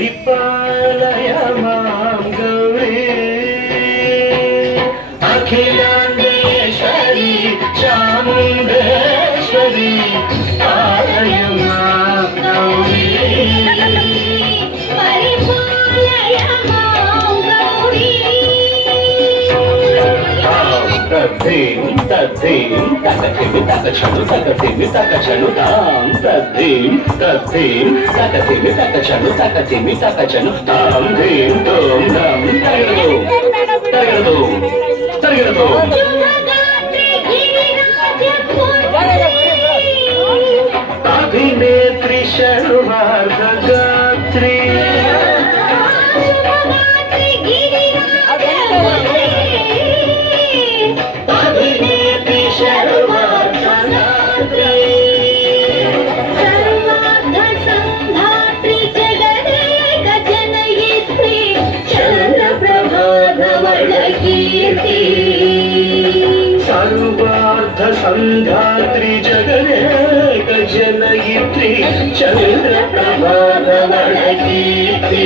పరిపాలయ మాం గౌరీ అఖిలాండేశ్వరి చాముండేశ్వరి పాలయ మాం గౌరీ పరిపాలయ మాం గౌరీ తద్ధీం తద్ధీం తకతిమి తకచను తకతిమి తకచను తాం తద్ధీం తద్ధీం తకతిమి తకచను తకతిమి తకచను తాం ధీం తోం ధం తరగదు తరగదు తరగదు అభినేత్రి శర్వార్ధగాత్రి सर्वार्थ संधात्री जगदेक जनयित्री चंद्रप्रभाधवळकीर्ति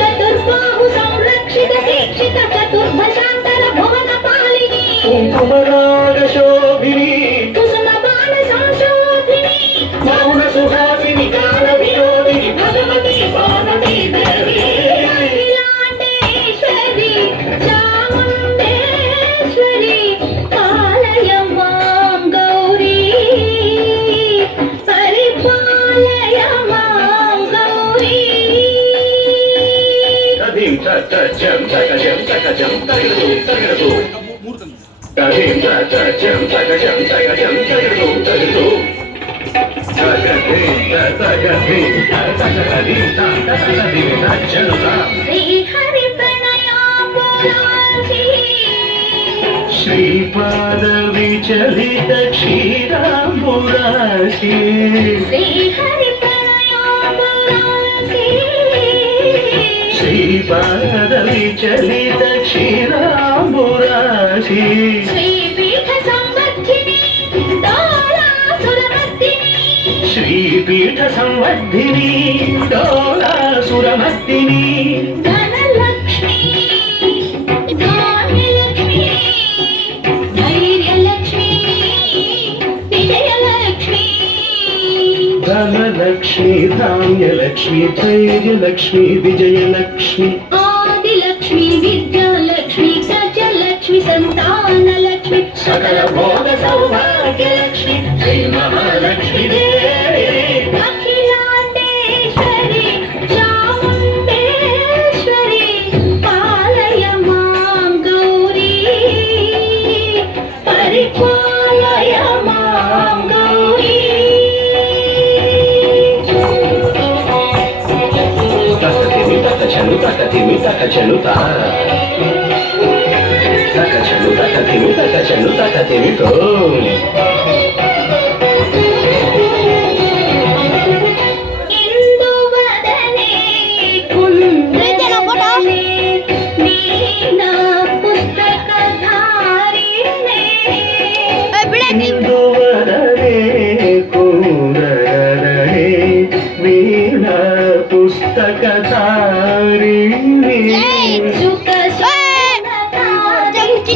चतुर्बाहु संरक्षित दीक्षित चतुर्भशांतर भुवन पालिनी कुंकुमराग शोभिनी कुसुम बाण संशोभिनी मौन सुहासिनी काल विनोदिनी भगवती वानती देवी अखिलांडेश्वरी चामुंडेश्वरी पालय मां गौरी परिपालय मां गौरी तदीं तजं तकजं तकजं तगिरदु तगिरदु तदीं तजं तकजं तकजं तगिरदु तगिरदु तगदीं तगदीं तगदीं तगदीं तजनुता श्री हरि प्रणयाम्बुलासी श्रीपाद विचलित क्षीराम्बुराशि श्री हरि प्रणयाम्बुलासी श्रीपाद विचलित क्षीराम्बुराशि श्रीपीठ संवर्धिनी डोलासुरमर्दिनी श्रीपीठ संवर्धिनी डोलासुरमर्दिनी धनलक्ष्मी धान्यलक्ष्मी धैर्यलक्ष्मी विजयलक्ष्मी धनलक्ष्मी धान्यलक्ष्मी धैर्यलक्ष्मी विजयलक्ष्मी आदिलक्ष्मी विद्यालक्ष्मी गजलक्ष्मी संतानलक्ष्मी सकल भोग सौभाग्यलक्ष्मी श्री महालक्ष्मी देवी अखिलांडेश्वरी चामुंडेश्वरी पालय मां गौरी परिपालय मां गौरी तकतिमि तकचनु तकतिमि तकचनुता तकचनु तकतिमि तकचनु तकतिमि तो इंदुवदने कुंदने वीणा पुस्तकधारिणे इंदुवदने कुंदने वीणा पुस्तकधारिणी सुख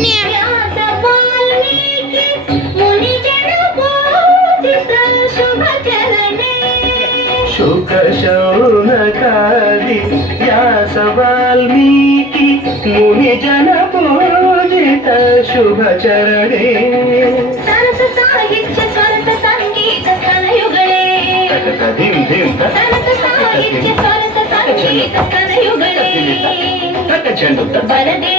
व्यास वाल्मीकि मुनिजन बोधित शुभ चरणे शुक शौनकादि व्यास वाल्मीकि मुनिजन पूजित शुभ चरणे सरस साहित्य स्वरस संगीत कलयुगळे ಸರಸ ಸಾಹಿತ್ಯ ಸ್ವರಸ ಸಂಗೀತ ಕಲೆಯುಗಳೇ ತಕ್ಕ ಚೆಂಡು ಬರದೆ